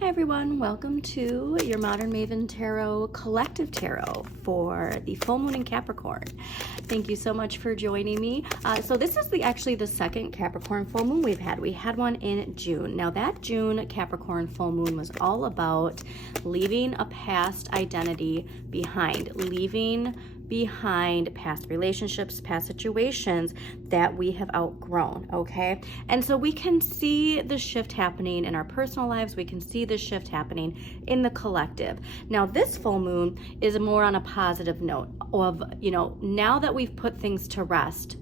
Hi everyone, welcome to your Modern Maven Tarot Collective Tarot for the full moon in Capricorn. Thank you so much for joining me. So this is actually the second Capricorn full moon we've had. We had one in June. Now that June Capricorn full moon was all about leaving a past identity behind, leaving behind past relationships, past situations that we have outgrown, okay? And so we can see the shift happening in our personal lives. We can see the shift happening in the collective. Now, this full moon is more on a positive note of, now that we've put things to rest,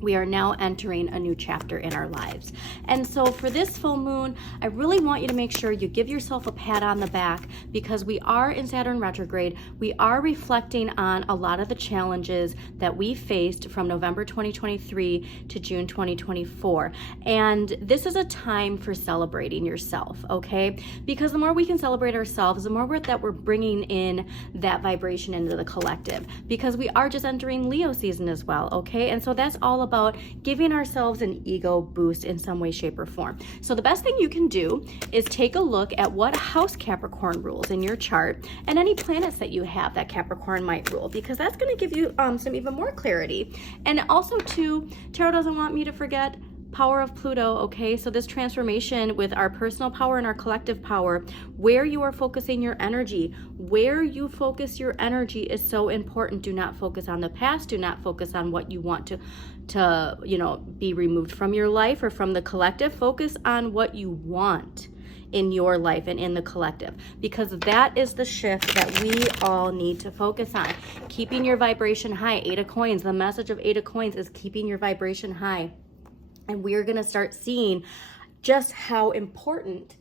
we are now entering a new chapter in our lives. And so for this full moon, I really want you to make sure you give yourself a pat on the back because we are in Saturn retrograde. We are reflecting on a lot of the challenges that we faced from November 2023 to June 2024. And this is a time for celebrating yourself, okay? Because the more we can celebrate ourselves, the more we're bringing in that vibration into the collective, because we are just entering Leo season as well, okay? And so that's all about giving ourselves an ego boost in some way, shape, or form. So the best thing you can do is take a look at what house Capricorn rules in your chart and any planets that you have that Capricorn might rule, because that's going to give you some even more clarity. And also too, Tarot doesn't want me to forget power of Pluto, okay? So this transformation with our personal power and our collective power, where you are focusing your energy, where you focus your energy is so important. Do not focus on the past. Do not focus on what you want to be removed from your life or from the collective. Focus on what you want in your life and in the collective, because that is the shift that we all need to focus on. Keeping your vibration high. 8 of Coins. The message of 8 of Coins is keeping your vibration high. And we're going to start seeing just how important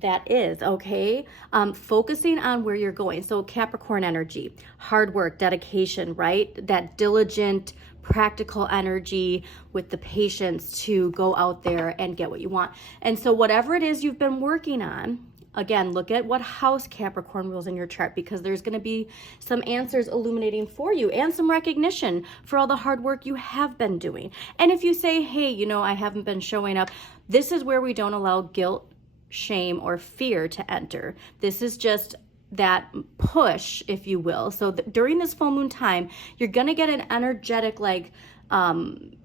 that is, okay? Focusing on where you're going. So Capricorn energy, hard work, dedication, right? That diligent, practical energy with the patience to go out there and get what you want. And so whatever it is you've been working on, again, look at what house Capricorn rules in your chart, because there's going to be some answers illuminating for you and some recognition for all the hard work you have been doing. And if you say, hey, I haven't been showing up, this is where we don't allow guilt, shame, or fear to enter. This is just that push, if you will. So during this full moon time, you're going to get an energetic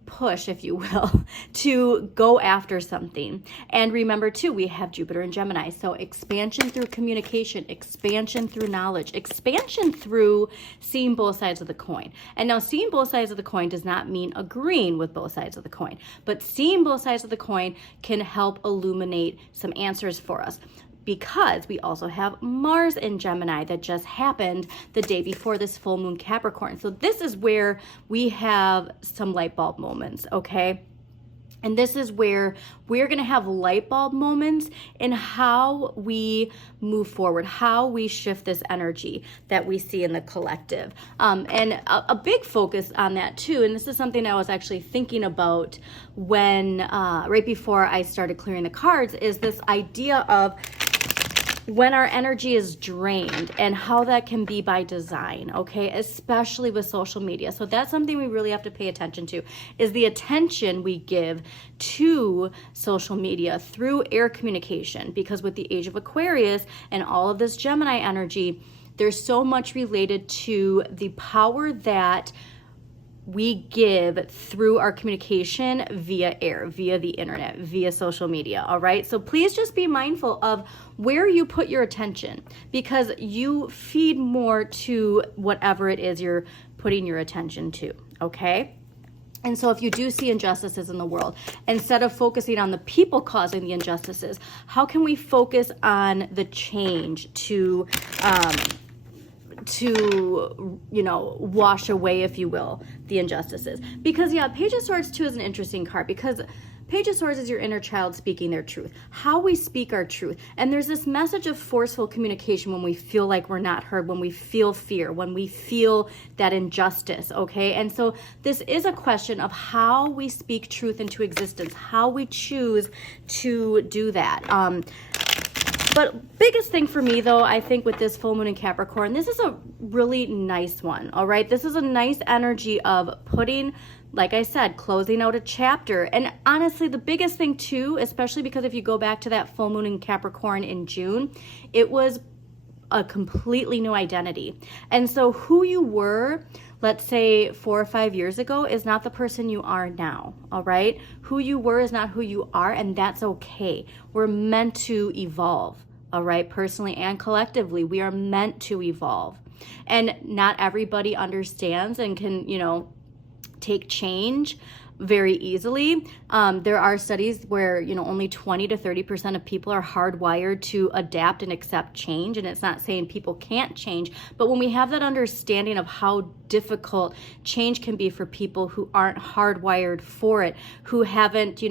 push, if you will, to go after something. And remember too, we have Jupiter and Gemini. So expansion through communication, expansion through knowledge, expansion through seeing both sides of the coin. And now seeing both sides of the coin does not mean agreeing with both sides of the coin, but seeing both sides of the coin can help illuminate some answers for us, because we also have Mars in Gemini that just happened the day before this full moon Capricorn. So this is where we have some light bulb moments, okay? And this is where we're going to have light bulb moments in how we move forward, how we shift this energy that we see in the collective. And a big focus on that too, and this is something I was actually thinking about when, right before I started clearing the cards, is this idea of when our energy is drained and how that can be by design, okay, especially with social media. So that's something we really have to pay attention to, is the attention we give to social media through air communication, because with the age of Aquarius and all of this Gemini energy, there's so much related to the power that we give through our communication via air, via the internet, via social media, all right? So please just be mindful of where you put your attention, because you feed more to whatever it is you're putting your attention to, okay? And so if you do see injustices in the world, instead of focusing on the people causing the injustices, how can we focus on the change to wash away, if you will, the injustices? Because Page of Swords too is an interesting card, because Page of Swords is your inner child speaking their truth, how we speak our truth. And there's this message of forceful communication when we feel like we're not heard, when we feel fear, when we feel that injustice, okay? And so this is a question of how we speak truth into existence, how we choose to do that. But biggest thing for me, though, I think with this full moon in Capricorn, this is a really nice one, all right? This is a nice energy of putting like I said, closing out a chapter. And honestly, the biggest thing too, especially because if you go back to that full moon in Capricorn in June, it was a completely new identity. And so who you were, let's say 4 or 5 years ago, is not the person you are now. All right. Who you were is not who you are. And that's okay. We're meant to evolve. All right. Personally and collectively, we are meant to evolve. And not everybody understands and can, take change very easily. There are studies where, only 20 to 30% of people are hardwired to adapt and accept change. And it's not saying people can't change, but when we have that understanding of how difficult change can be for people who aren't hardwired for it, who haven't,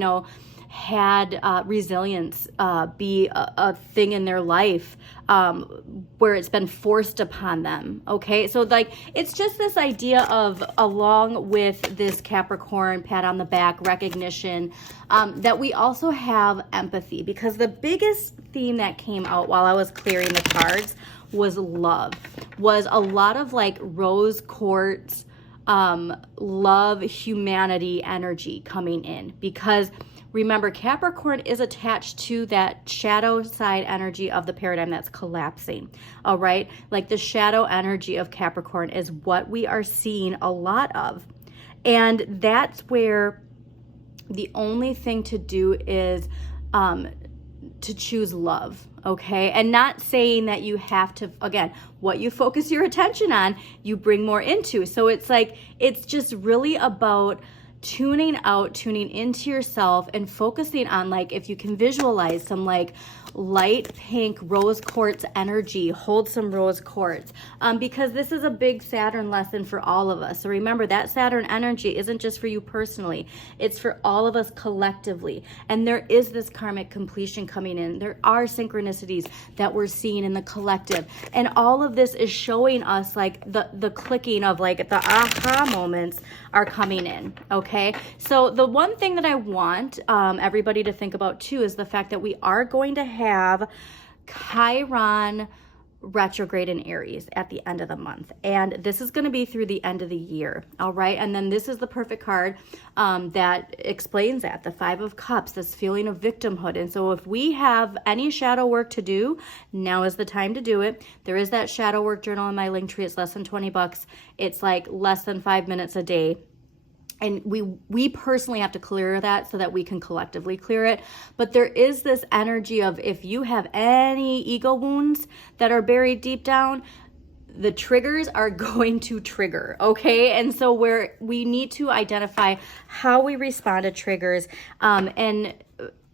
had resilience be a thing in their life where it's been forced upon them. Okay, so like it's just this idea of, along with this Capricorn pat on the back recognition, that we also have empathy, because the biggest theme that came out while I was clearing the cards was love, was a lot of like rose quartz, love, humanity energy coming in, because remember, Capricorn is attached to that shadow side energy of the paradigm that's collapsing. All right. Like the shadow energy of Capricorn is what we are seeing a lot of. And that's where the only thing to do is to choose love. Okay. And not saying that you have to, again, what you focus your attention on, you bring more into. So it's like, it's just really about tuning out, tuning into yourself, and focusing on, like, if you can visualize some like light pink rose quartz energy, hold some rose quartz, because this is a big Saturn lesson for all of us. So remember, that Saturn energy isn't just for you personally, it's for all of us collectively. And there is this karmic completion coming in. There are synchronicities that we're seeing in the collective, and all of this is showing us like the clicking of like the aha moments are coming in. Okay, so the one thing that I want everybody to think about too is the fact that we are going to have Chiron retrograde in Aries at the end of the month, and this is going to be through the end of the year. All right, and then this is the perfect card that explains that, the Five of Cups, this feeling of victimhood. And so if we have any shadow work to do, now is the time to do it. There is that shadow work journal in my link tree. It's less than $20. It's like less than 5 minutes a day. And we personally have to clear that so that we can collectively clear it. But there is this energy of, if you have any ego wounds that are buried deep down, the triggers are going to trigger, okay? And so we need to identify how we respond to triggers. And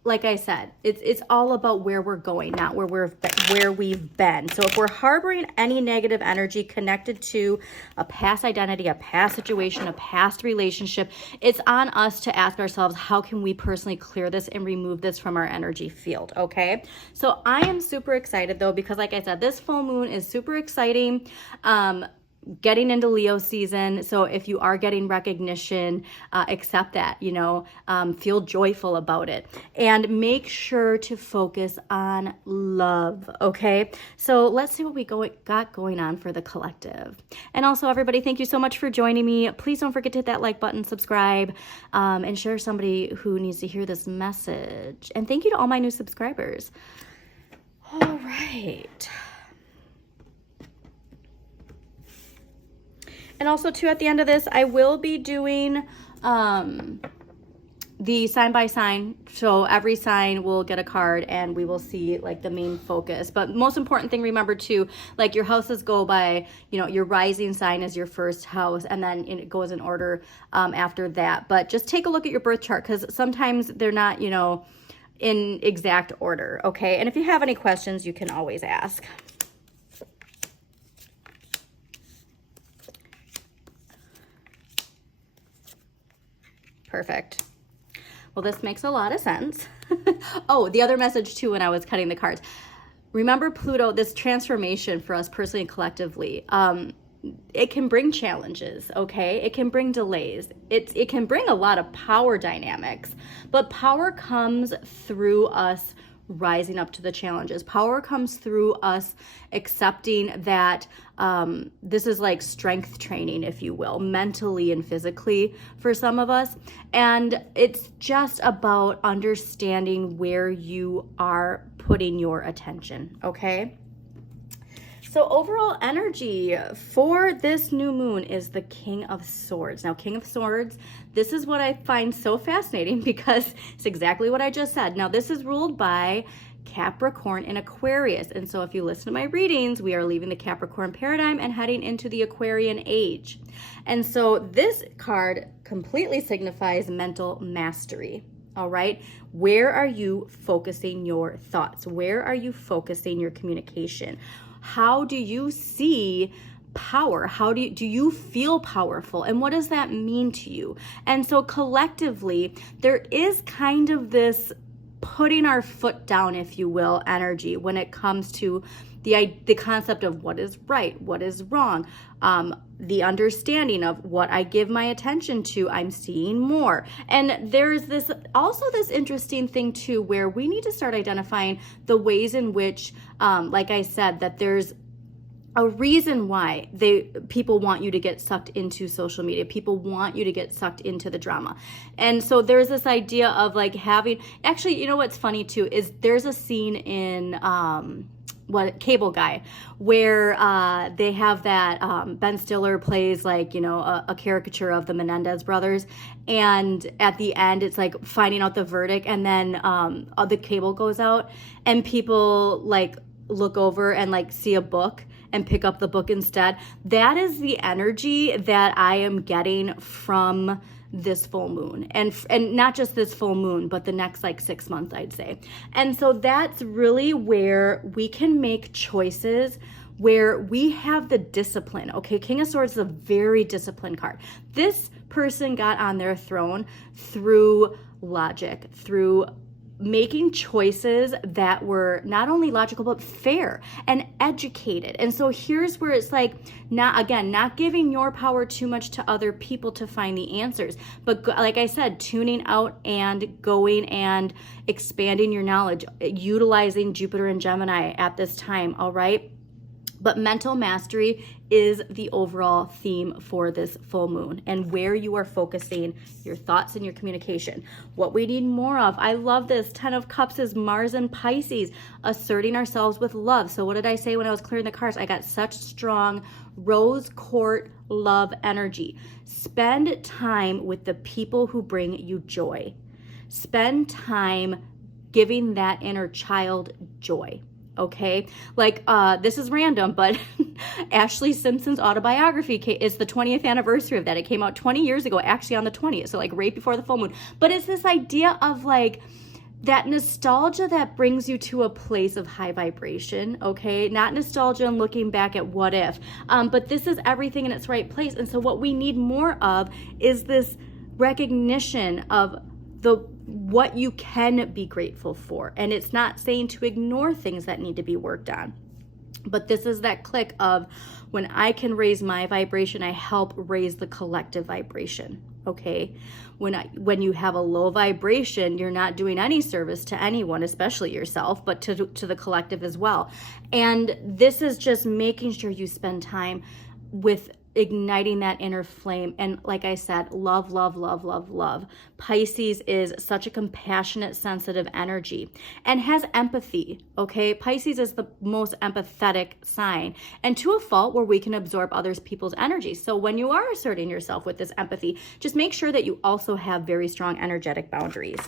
like I said, it's all about where we're going, not where we've been. So if we're harboring any negative energy connected to a past identity, a past situation, a past relationship, it's on us to ask ourselves, how can we personally clear this and remove this from our energy field, okay? So I am super excited though, because like I said, this full moon is super exciting. Getting into Leo season. So if you are getting recognition, accept that, feel joyful about it, and make sure to focus on love. Okay. So let's see what we got going on for the collective. And also, everybody, thank you so much for joining me. Please don't forget to hit that like button, subscribe, and share somebody who needs to hear this message. And thank you to all my new subscribers. All right. And also, too, at the end of this, I will be doing the sign by sign. So every sign will get a card and we will see like the main focus. But most important thing, remember too, like your houses go by, your rising sign is your first house, and then it goes in order after that. But just take a look at your birth chart, because sometimes they're not, in exact order. Okay. And if you have any questions, you can always ask. Perfect. Well, this makes a lot of sense. Oh, the other message too, when I was cutting the cards, remember Pluto, this transformation for us personally and collectively, it can bring challenges, okay? It can bring delays. It can bring a lot of power dynamics, but power comes through us rising up to the challenges. Power comes through us accepting that this is like strength training, if you will, mentally and physically for some of us. And it's just about understanding where you are putting your attention, okay? So overall energy for this new moon is the King of Swords. Now, King of Swords, this is what I find so fascinating because it's exactly what I just said. Now, this is ruled by Capricorn and Aquarius. And so if you listen to my readings, we are leaving the Capricorn paradigm and heading into the Aquarian age. And so this card completely signifies mental mastery. All right. Where are you focusing your thoughts? Where are you focusing your communication? How do you see power? How do you feel powerful? And what does that mean to you? And so collectively, there is kind of this putting our foot down, if you will, energy when it comes to the concept of what is right, what is wrong, the understanding of what I give my attention to, I'm seeing more. And there's this interesting thing too, where we need to start identifying the ways in which, like I said, that there's a reason why people want you to get sucked into social media. People want you to get sucked into the drama. And so there's this idea of like actually, you know what's funny too, is there's a scene in, Cable Guy, where they have that Ben Stiller plays like, you know, a caricature of the Menendez brothers, and at the end it's like finding out the verdict, and then the cable goes out and people like look over and like see a book and pick up the book instead. That is the energy that I am getting from this full moon, and not just this full moon, but the next like 6 months, I'd say. And so that's really where we can make choices where we have the discipline. Okay, King of Swords is a very disciplined card. This person got on their throne through logic, through making choices that were not only logical but fair and educated. And so here's where it's like, not giving your power too much to other people to find the answers, but like I said, tuning out and going and expanding your knowledge, utilizing Jupiter and Gemini at this time. All right. But mental mastery is the overall theme for this full moon, and where you are focusing your thoughts and your communication. What we need more of, I love this, 10 of Cups is Mars and Pisces, asserting ourselves with love. So what did I say when I was clearing the cards? I got such strong rose court love energy. Spend time with the people who bring you joy. Spend time giving that inner child joy. Okay, like this is random, but Ashley Simpson's autobiography is the 20th anniversary of that. It came out 20 years ago, actually on the 20th, so like right before the full moon. But it's this idea of like that nostalgia that brings you to a place of high vibration, okay? Not nostalgia and looking back at what if, but this is everything in its right place. And so what we need more of is this recognition of what you can be grateful for. And it's not saying to ignore things that need to be worked on. But this is that click of when I can raise my vibration, I help raise the collective vibration. Okay. When you have a low vibration, you're not doing any service to anyone, especially yourself, but to the collective as well. And this is just making sure you spend time with igniting that inner flame. And like I said, love, love, love, love, love. Pisces is such a compassionate, sensitive energy and has empathy, okay? Pisces is the most empathetic sign, and to a fault, where we can absorb others people's energy. So when you are asserting yourself with this empathy, just make sure that you also have very strong energetic boundaries.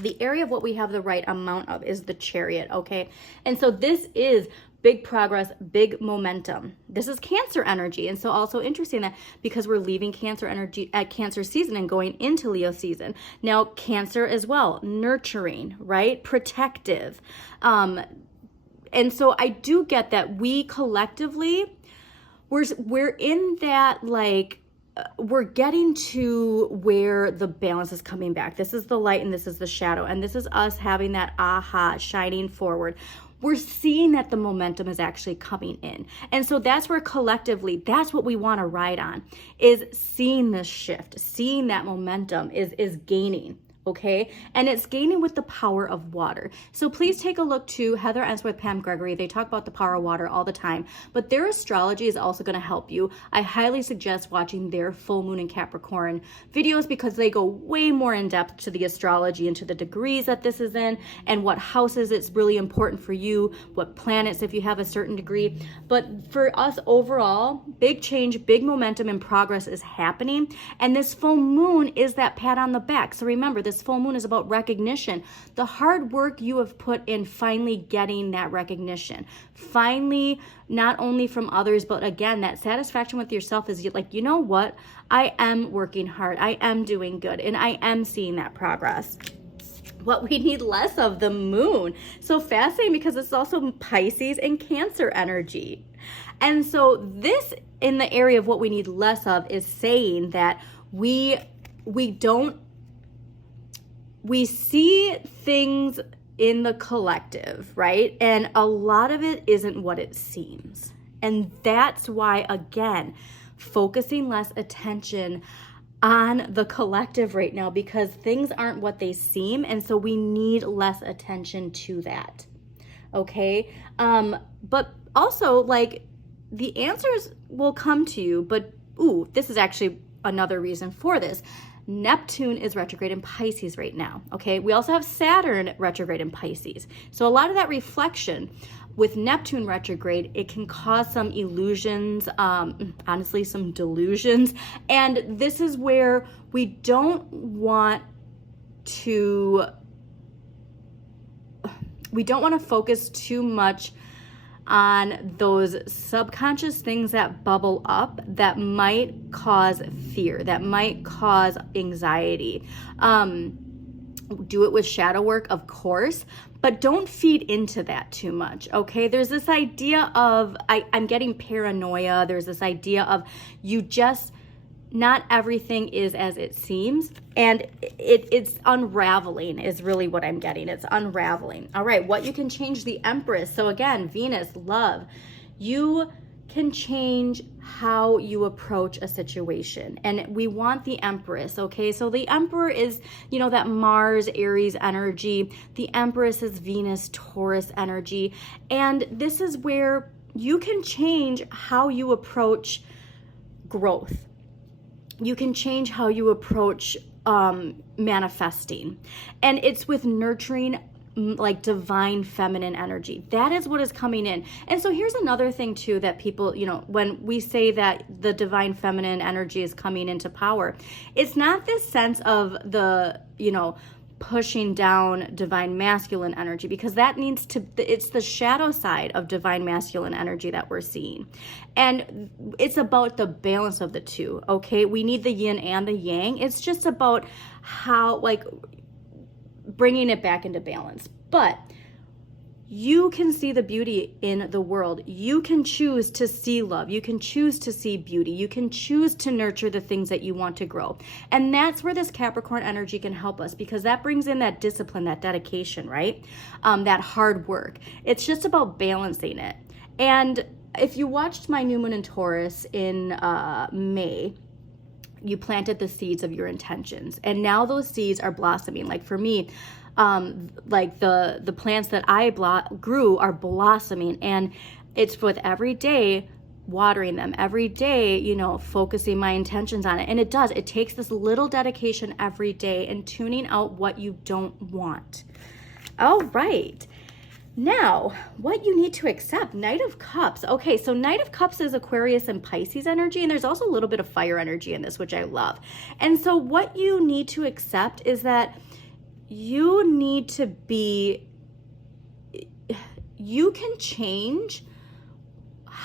The area of what we have the right amount of is the Chariot, okay? And so this is big progress, big momentum. This is Cancer energy. And so also interesting that because we're leaving Cancer energy at Cancer season and going into Leo season. Now, Cancer as well, nurturing, right? Protective. And so I do get that we collectively, we're in that like, we're getting to where the balance is coming back. This is the light and this is the shadow. And this is us having that aha, shining forward. We're seeing that the momentum is actually coming in. And so that's where collectively, that's what we want to ride on, is seeing this shift, seeing that momentum is gaining. okay? And it's gaining with the power of water. So please take a look to Heather Ensworth, Pam Gregory. They talk about the power of water all the time, but their astrology is also going to help you. I highly suggest watching their full moon in Capricorn videos because they go way more in depth to the astrology and to the degrees that this is in and what houses it's really important for you, what planets if you have a certain degree. But for us overall, big change, big momentum and progress is happening. And this full moon is that pat on the back. So remember, this full moon is about recognition. The hard work you have put in finally getting that recognition. Finally, not only from others, but again, that satisfaction with yourself is like, you know what? I am working hard. I am doing good. And I am seeing that progress. What we need less of, the moon. So fascinating because it's also Pisces and Cancer energy. And so this in the area of what we need less of is saying that we see things in the collective, right? And a lot of it isn't what it seems. And that's why, again, focusing less attention on the collective right now because things aren't what they seem. And so we need less attention to that. Okay. But also like the answers will come to you, but this is actually another reason for this. Neptune is retrograde in Pisces right now, okay? We also have Saturn retrograde in Pisces. So a lot of that reflection with Neptune retrograde, it can cause some illusions, honestly, some delusions. And this is where we don't want to focus too much on those subconscious things that bubble up that might cause fear, that might cause anxiety. Do it with shadow work, of course, but don't feed into that too much, okay? There's this idea of, I'm getting paranoia. There's this idea of not everything is as it seems. And it's unraveling is really what I'm getting. It's unraveling. All right, what you can change, the Empress. So again, Venus, love. You can change how you approach a situation. And we want the Empress, okay? So the Emperor is, that Mars, Aries energy. The Empress is Venus, Taurus energy. And this is where you can change how you approach growth. You can change how you approach manifesting. And it's with nurturing like divine feminine energy. That is what is coming in. And so here's another thing too that people, when we say that the divine feminine energy is coming into power, it's not this sense of the, pushing down divine masculine energy, because it's the shadow side of divine masculine energy that we're seeing. And it's about the balance of the two, okay? We need the yin and the yang. It's just about how, bringing it back into balance. But you can see the beauty in the world. You can choose to see love. You can choose to see beauty. You can choose to nurture the things that you want to grow. And that's where this Capricorn energy can help us, because that brings in that discipline, that dedication, right? That hard work. It's just about balancing it. And if you watched my new moon in Taurus in May, you planted the seeds of your intentions. And now those seeds are blossoming. Like for me, the plants that I grew are blossoming, and it's with every day watering them, every day, focusing my intentions on it. And it takes this little dedication every day and tuning out what you don't want. All right. Now, what you need to accept, Knight of Cups. Okay, so Knight of Cups is Aquarius and Pisces energy, and there's also a little bit of fire energy in this, which I love. And so what you need to accept is that you need to you can change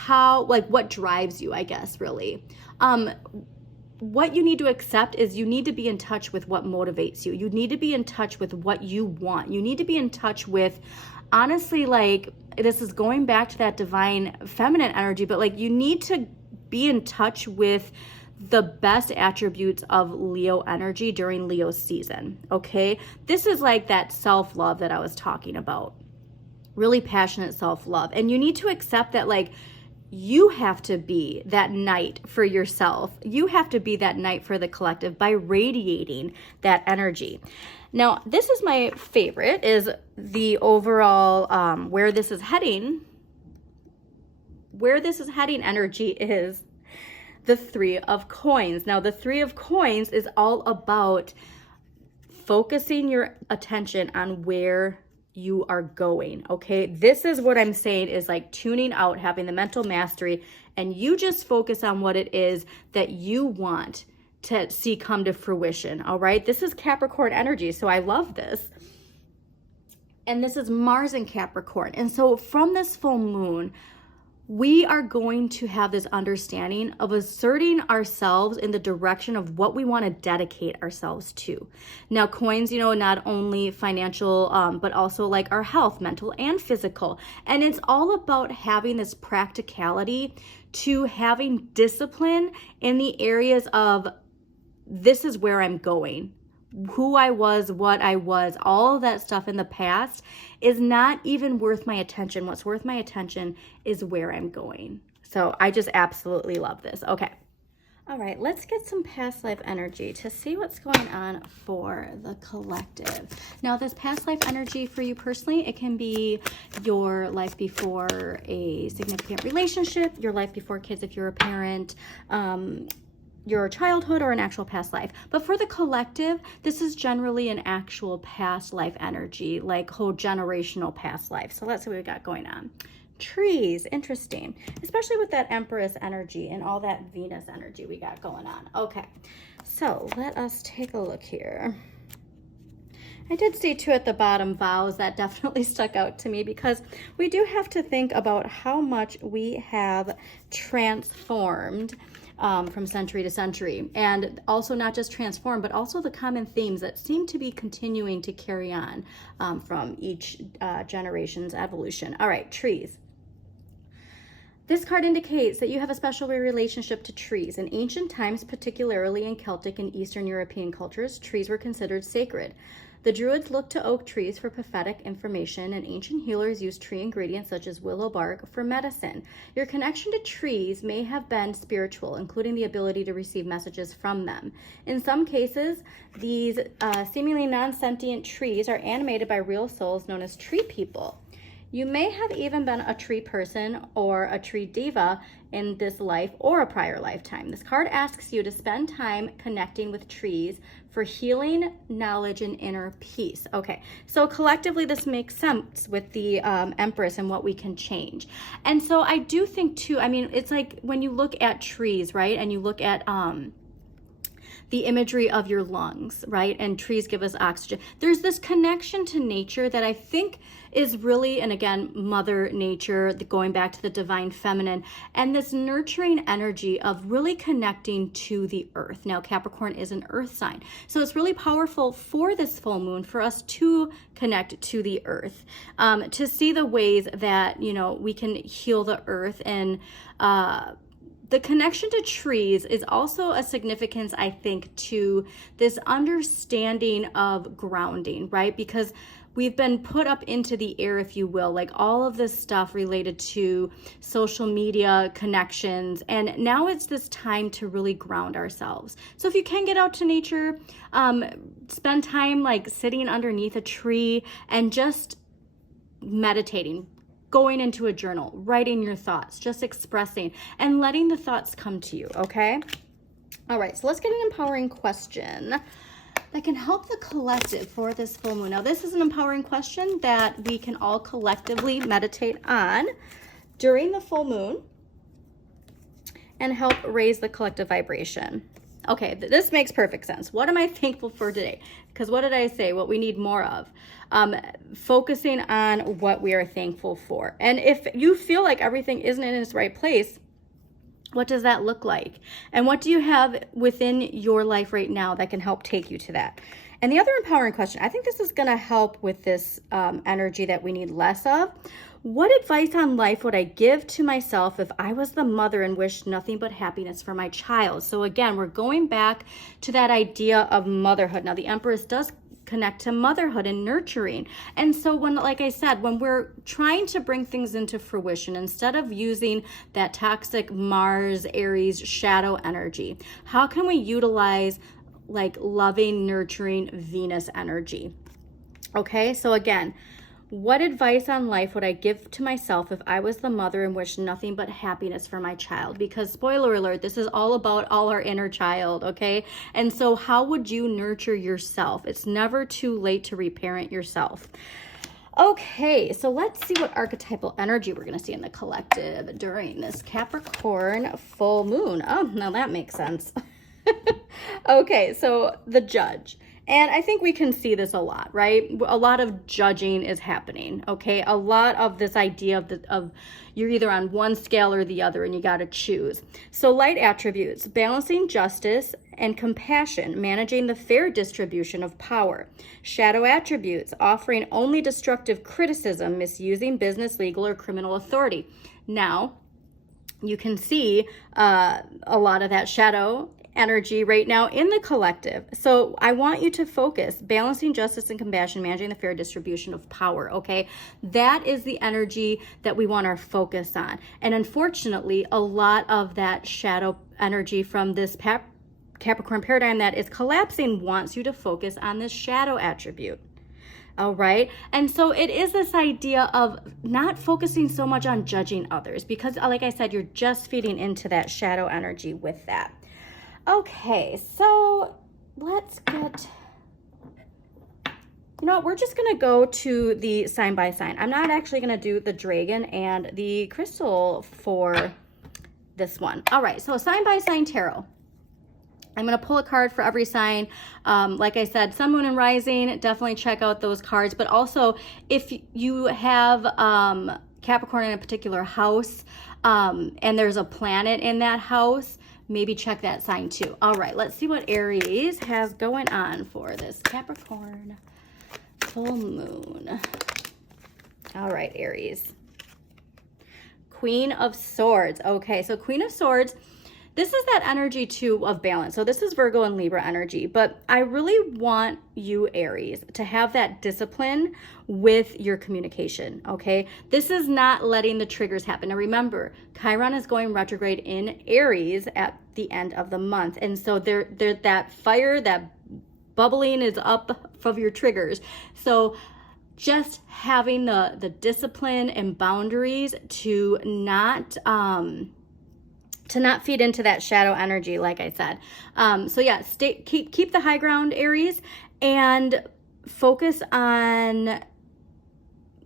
what drives you, I guess, really. What you need to accept is you need to be in touch with what motivates you. You need to be in touch with what you want. You need to be in touch with, honestly, this is going back to that divine feminine energy, but you need to be in touch with the best attributes of Leo energy during Leo season, okay? This is that self-love that I was talking about. Really passionate self-love. And you need to accept that you have to be that knight for yourself. You have to be that knight for the collective by radiating that energy. Now, this is my favorite, is the overall where this is heading. Where this is heading energy is the Three of Coins. Now, the Three of Coins is all about focusing your attention on where you are going, okay? This is what I'm saying is like tuning out, having the mental mastery, and you just focus on what it is that you want to see come to fruition, all right? This is Capricorn energy, so I love this. And this is Mars in Capricorn. And so from this full moon, we are going to have this understanding of asserting ourselves in the direction of what we want to dedicate ourselves to. Now, coins, you know, not only financial, but also like our health, mental and physical. And it's all about having this practicality to having discipline in the areas of this is where I'm going. Who I was, what I was, all of that stuff in the past is not even worth my attention. What's worth my attention is where I'm going. So I just absolutely love this. Okay. All right, let's get some past life energy to see what's going on for the collective. Now, this past life energy for you personally, it can be your life before a significant relationship, your life before kids if you're a parent, your childhood, or an actual past life. But for the collective, this is generally an actual past life energy, like whole generational past life. So let's see what we got going on. Trees, interesting, especially with that Empress energy and all that Venus energy we got going on. Okay, so let us take a look here. I did see two at the bottom, vows. That definitely stuck out to me because we do have to think about how much we have transformed from century to century, and also not just transform, but also the common themes that seem to be continuing to carry on from each generation's evolution. All right, trees. This card indicates that you have a special relationship to trees. In ancient times, particularly in Celtic and Eastern European cultures, trees were considered sacred. The Druids looked to oak trees for prophetic information, and ancient healers used tree ingredients such as willow bark for medicine. Your connection to trees may have been spiritual, including the ability to receive messages from them. In some cases, these seemingly non-sentient trees are animated by real souls known as tree people. You may have even been a tree person or a tree diva in this life or a prior lifetime. This card asks you to spend time connecting with trees for healing, knowledge, and inner peace. Okay, so collectively this makes sense with the Empress and what we can change. And so I do think too, I mean, it's like when you look at trees, right, and you look at the imagery of your lungs, right? And trees give us oxygen. There's this connection to nature that I think is really, and again, Mother Nature, going back to the divine feminine, and this nurturing energy of really connecting to the earth. Now, Capricorn is an earth sign. So it's really powerful for this full moon for us to connect to the earth, to see the ways that, you know, we can heal the earth. And the connection to trees is also a significance, I think, to this understanding of grounding, right? Because we've been put up into the air, if you will, like all of this stuff related to social media connections. And now it's this time to really ground ourselves. So if you can get out to nature, spend time like sitting underneath a tree and just meditating, going into a journal, writing your thoughts, just expressing and letting the thoughts come to you, okay? All right, so let's get an empowering question that can help the collective for this full moon. Now, this is an empowering question that we can all collectively meditate on during the full moon and help raise the collective vibration. Okay, this makes perfect sense. What am I thankful for today? Because what did I say? What we need more of. Focusing on what we are thankful for. And if you feel like everything isn't in its right place, what does that look like? And what do you have within your life right now that can help take you to that? And the other empowering question, I think this is going to help with this energy that we need less of. What advice on life would I give to myself if I was the mother and wished nothing but happiness for my child? So again, we're going back to that idea of motherhood. Now, the Empress does connect to motherhood and nurturing. And so when, like I said, when we're trying to bring things into fruition, instead of using that toxic Mars, Aries, shadow energy, how can we utilize like loving, nurturing Venus energy? Okay, so again, what advice on life would I give to myself if I was the mother and wished nothing but happiness for my child? Because spoiler alert, this is all about all our inner child, okay? And so how would you nurture yourself? It's never too late to reparent yourself. Okay, so let's see what archetypal energy we're going to see in the collective during this Capricorn full moon. Oh, now that makes sense. Okay, so the Judge. And I think we can see this a lot, right? A lot of judging is happening, okay? A lot of this idea of you're either on one scale or the other and you got to choose. So light attributes, balancing justice and compassion, managing the fair distribution of power. Shadow attributes, offering only destructive criticism, misusing business, legal, or criminal authority. Now, you can see a lot of that shadow energy right now in the collective. So I want you to focus, balancing justice and compassion, managing the fair distribution of power, okay? That is the energy that we want our focus on. And unfortunately, a lot of that shadow energy from this Capricorn paradigm that is collapsing wants you to focus on this shadow attribute. All right. And so it is this idea of not focusing so much on judging others, because like I said, you're just feeding into that shadow energy with that. Okay, so let's get, you know what, we're just going to go to the sign by sign. I'm not actually going to do the dragon and the crystal for this one. All right, so sign by sign tarot. I'm going to pull a card for every sign. Like I said, Sun, Moon, and Rising, definitely check out those cards. But also, if you have Capricorn in a particular house and there's a planet in that house, maybe check that sign too. All right, let's see what Aries has going on for this Capricorn full moon. All right, Aries. Queen of Swords. Okay, so Queen of Swords, this is that energy too of balance. So this is Virgo and Libra energy, but I really want you, Aries, to have that discipline with your communication, okay? This is not letting the triggers happen. Now remember, Chiron is going retrograde in Aries at the end of the month. And so there that fire, that bubbling is up of your triggers. So just having the discipline and boundaries to not feed into that shadow energy, like I said. So yeah, keep the high ground, Aries, and focus on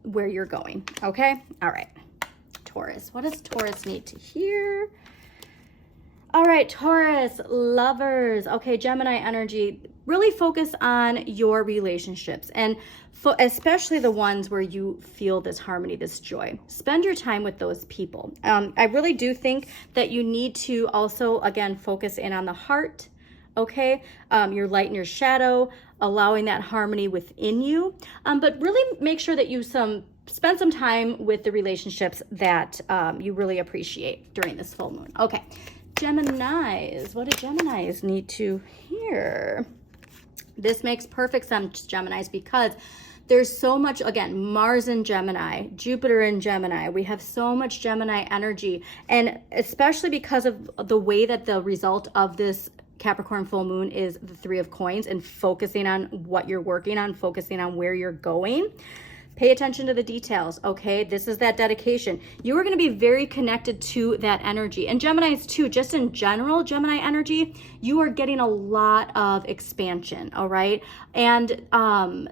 where you're going, okay? All right, Taurus. What does Taurus need to hear? All right, Taurus, lovers. Okay, Gemini energy. Really focus on your relationships, and especially the ones where you feel this harmony, this joy. Spend your time with those people. I really do think that you need to also, again, focus in on the heart, okay? Your light and your shadow, allowing that harmony within you. But really make sure that you spend some time with the relationships that you really appreciate during this full moon. Okay, Geminis. What do Geminis need to hear? This makes perfect sense, Geminis, because there's so much, again, Mars in Gemini, Jupiter in Gemini. We have so much Gemini energy, and especially because of the way that the result of this Capricorn full moon is the Three of Coins, and focusing on what you're working on, focusing on where you're going. Pay attention to the details, okay? This is that dedication. You are going to be very connected to that energy. And Geminis too, just in general, Gemini energy, you are getting a lot of expansion, all right? And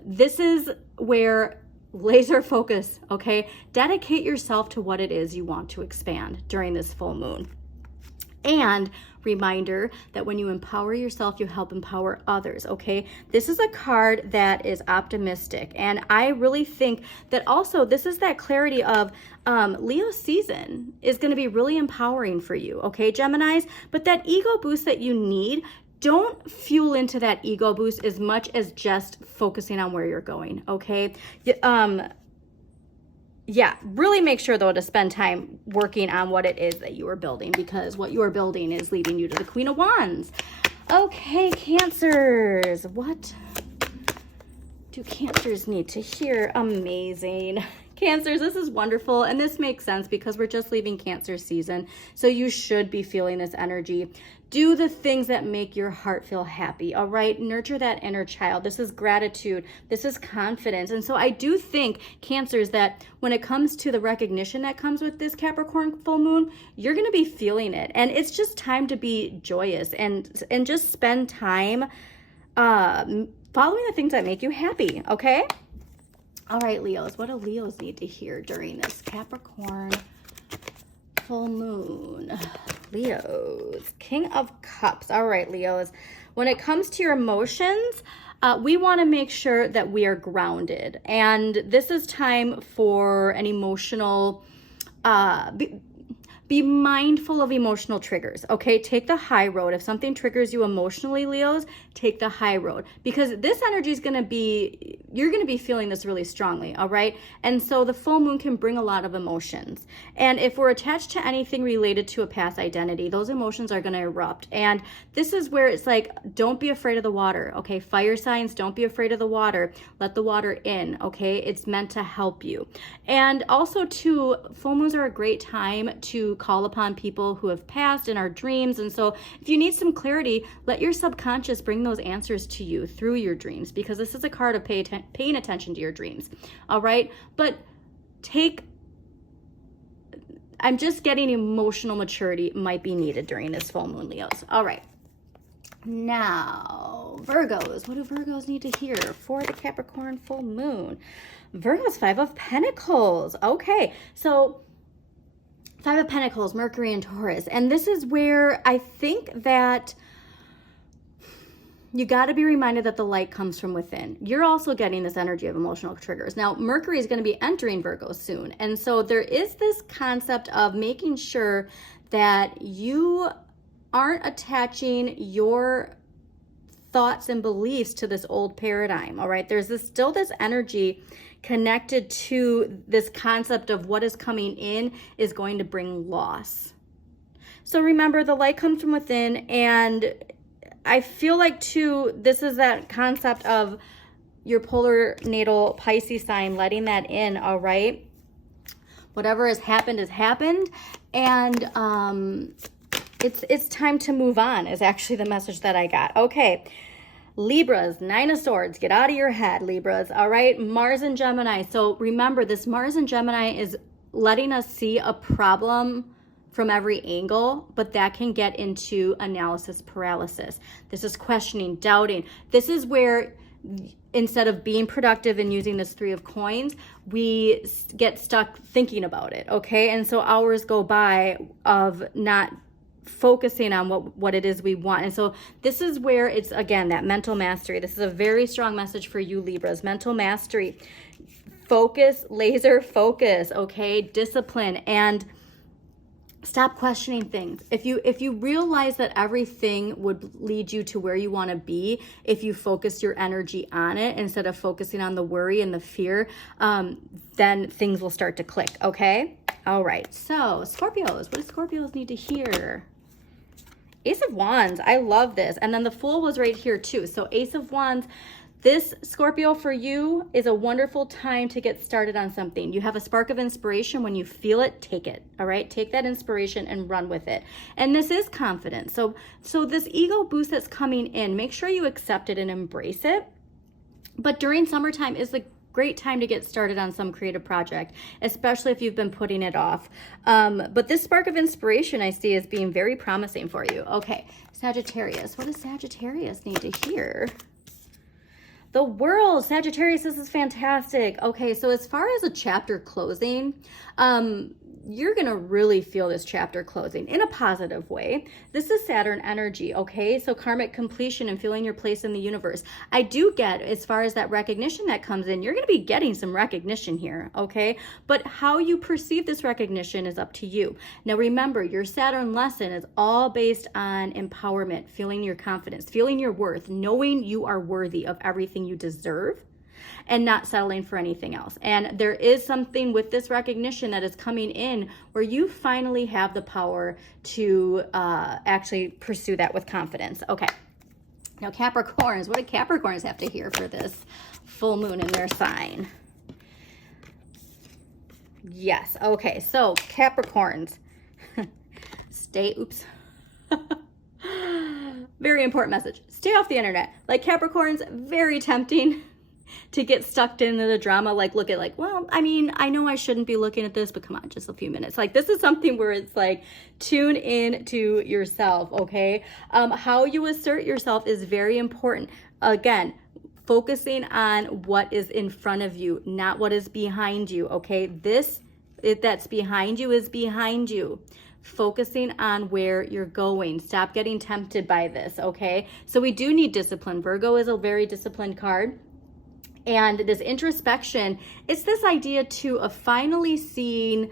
this is where laser focus, okay? Dedicate yourself to what it is you want to expand during this full moon. And reminder that when you empower yourself, you help empower others, okay? This is a card that is optimistic. And I really think that also this is that clarity of Leo season is going to be really empowering for you, okay, Geminis? But that ego boost that you need, don't fuel into that ego boost as much as just focusing on where you're going, okay? Yeah, really make sure, though, to spend time working on what it is that you are building, because what you are building is leading you to the Queen of Wands. Okay, Cancers. What do Cancers need to hear? Amazing. Cancers, this is wonderful. And this makes sense because we're just leaving Cancer season. So you should be feeling this energy. Do the things that make your heart feel happy, all right? Nurture that inner child. This is gratitude. This is confidence. And so I do think, Cancers, that when it comes to the recognition that comes with this Capricorn full moon, you're going to be feeling it. And it's just time to be joyous and just spend time following the things that make you happy, okay? All right, Leos, what do Leos need to hear during this Capricorn full moon? Leos, King of Cups. All right, Leos, when it comes to your emotions, we want to make sure that we are grounded. And this is time for an emotional, be mindful of emotional triggers, okay? Take the high road. If something triggers you emotionally, Leos, take the high road, because this energy is going to be, you're going to be feeling this really strongly, all right? And so the full moon can bring a lot of emotions. And if we're attached to anything related to a past identity, those emotions are going to erupt. And this is where it's like, don't be afraid of the water, okay? Fire signs, don't be afraid of the water. Let the water in, okay? It's meant to help you. And also, too, full moons are a great time to call upon people who have passed in our dreams. And so if you need some clarity, let your subconscious bring those answers to you through your dreams, because this is a card of paying attention to your dreams. All right. But I'm just getting emotional maturity might be needed during this full moon, Leos. All right. Now, Virgos, what do Virgos need to hear for the Capricorn full moon? Virgos, 5 of Pentacles. Okay. So 5 of Pentacles, Mercury and Taurus. And this is where I think that you got to be reminded that the light comes from within. You're also getting this energy of emotional triggers. Now, Mercury is going to be entering Virgo soon. And so there is this concept of making sure that you aren't attaching your thoughts and beliefs to this old paradigm, all right? There's still this energy connected to this concept of what is coming in is going to bring loss. So remember, the light comes from within, and I feel like, too, this is that concept of your polar natal Pisces sign, letting that in, all right? Whatever has happened, and it's time to move on is actually the message that I got. Okay. Libras, 9 of Swords, get out of your head, Libras, all right? Mars and Gemini. So remember, this Mars and Gemini is letting us see a problem from every angle, but that can get into analysis paralysis. This is questioning, doubting. This is where, instead of being productive and using this 3 of coins, we get stuck thinking about it, okay? And so hours go by of not focusing on what it is we want. And so this is where it's, again, that mental mastery. This is a very strong message for you, Libras. Mental mastery, focus, laser focus, okay? Discipline, and stop questioning things. If you realize that everything would lead you to where you want to be if you focus your energy on it instead of focusing on the worry and the fear, then things will start to click, okay? All right, so Scorpios, what do Scorpios need to hear? Ace of Wands, I love this. And then the Fool was right here too. So Ace of Wands, this Scorpio for you is a wonderful time to get started on something. You have a spark of inspiration. When you feel it, take it, all right? Take that inspiration and run with it. And this is confidence. So this ego boost that's coming in, make sure you accept it and embrace it. But during summertime is the great time to get started on some creative project, especially if you've been putting it off. But this spark of inspiration I see as being very promising for you. Okay, Sagittarius. What does Sagittarius need to hear? The World, Sagittarius, this is fantastic. Okay, so as far as a chapter closing, you're going to really feel this chapter closing in a positive way. This is Saturn energy, okay? So karmic completion and feeling your place in the universe. I do get, as far as that recognition that comes in, you're going to be getting some recognition here, okay? But how you perceive this recognition is up to you. Now remember, your Saturn lesson is all based on empowerment, feeling your confidence, feeling your worth, knowing you are worthy of everything you deserve, and not settling for anything else. And there is something with this recognition that is coming in where you finally have the power to actually pursue that with confidence. Okay. Now Capricorns, what do Capricorns have to hear for this full moon in their sign. Yes. Okay. So Capricorns, oops. Very important message. Stay off the internet. Like Capricorns, very tempting to get sucked into the drama. Like look at well, I mean, I know I shouldn't be looking at this, but come on, just a few minutes. Like this is something where it's like, tune in to yourself. Okay. How you assert yourself is very important. Again, focusing on what is in front of you, not what is behind you. Okay. That's behind you is behind you. Focusing on where you're going. Stop getting tempted by this, okay? So we do need discipline. Virgo is a very disciplined card. And this introspection, it's this idea too of finally seeing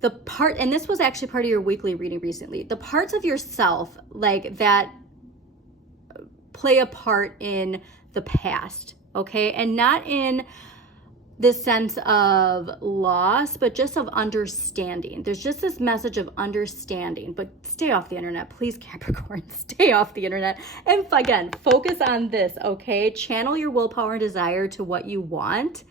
the part, and this was actually part of your weekly reading recently, the parts of yourself like that play a part in the past, okay? And not in this sense of loss, but just of understanding. There's just this message of understanding, but stay off the internet, please, Capricorn, stay off the internet. And again, focus on this, okay? Channel your willpower and desire to what you want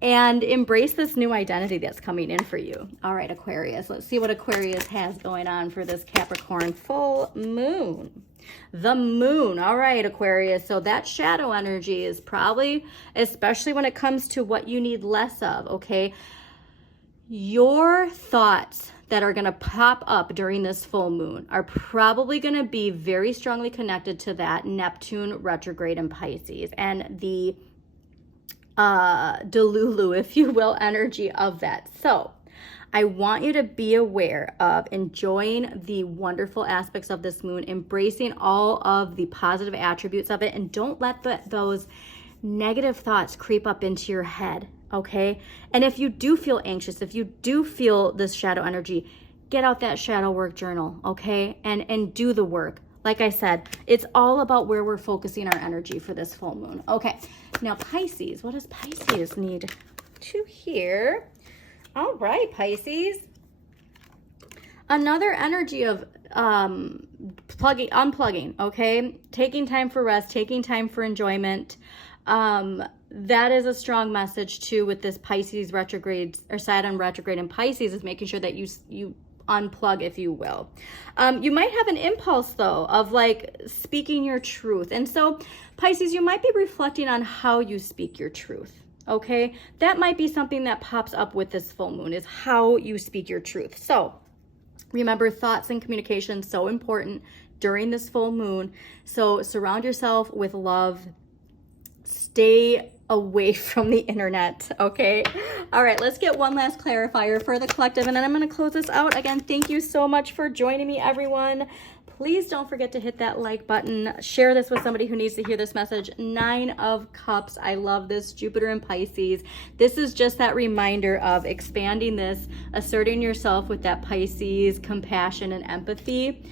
and embrace this new identity that's coming in for you. All right, Aquarius, let's see what Aquarius has going on for this Capricorn full moon. The moon. All right, Aquarius. So that shadow energy is probably, especially when it comes to what you need less of, okay? Your thoughts that are going to pop up during this full moon are probably going to be very strongly connected to that Neptune retrograde in Pisces and the Delulu, if you will, energy of that. So I want you to be aware of enjoying the wonderful aspects of this moon, embracing all of the positive attributes of it, and don't let those negative thoughts creep up into your head, okay? And if you do feel anxious, if you do feel this shadow energy, get out that shadow work journal, okay? And do the work. Like I said, it's all about where we're focusing our energy for this full moon. Okay, now Pisces, what does Pisces need to hear? All right, Pisces. Another energy of unplugging, okay? Taking time for rest, taking time for enjoyment. That is a strong message too with this Pisces retrograde or Saturn retrograde in Pisces, is making sure that you unplug, if you will. You might have an impulse though of like speaking your truth. And so Pisces, you might be reflecting on how you speak your truth. Okay, that might be something that pops up with this full moon, is how you speak your truth. So remember, thoughts and communication, so important during this full moon. So surround yourself with love. Stay away from the internet, okay? All right, let's get one last clarifier for the collective, and then I'm going to close this out. Again, thank you so much for joining me, everyone. Please don't forget to hit that like button. Share this with somebody who needs to hear this message. 9 of Cups. I love this. Jupiter and Pisces. This is just that reminder of expanding this, asserting yourself with that Pisces compassion and empathy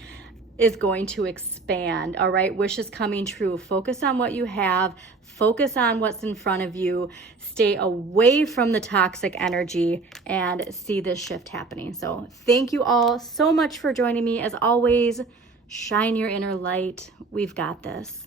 is going to expand. All right, wishes coming true. Focus on what you have. Focus on what's in front of you. Stay away from the toxic energy and see this shift happening. So thank you all so much for joining me. As always, shine your inner light. We've got this.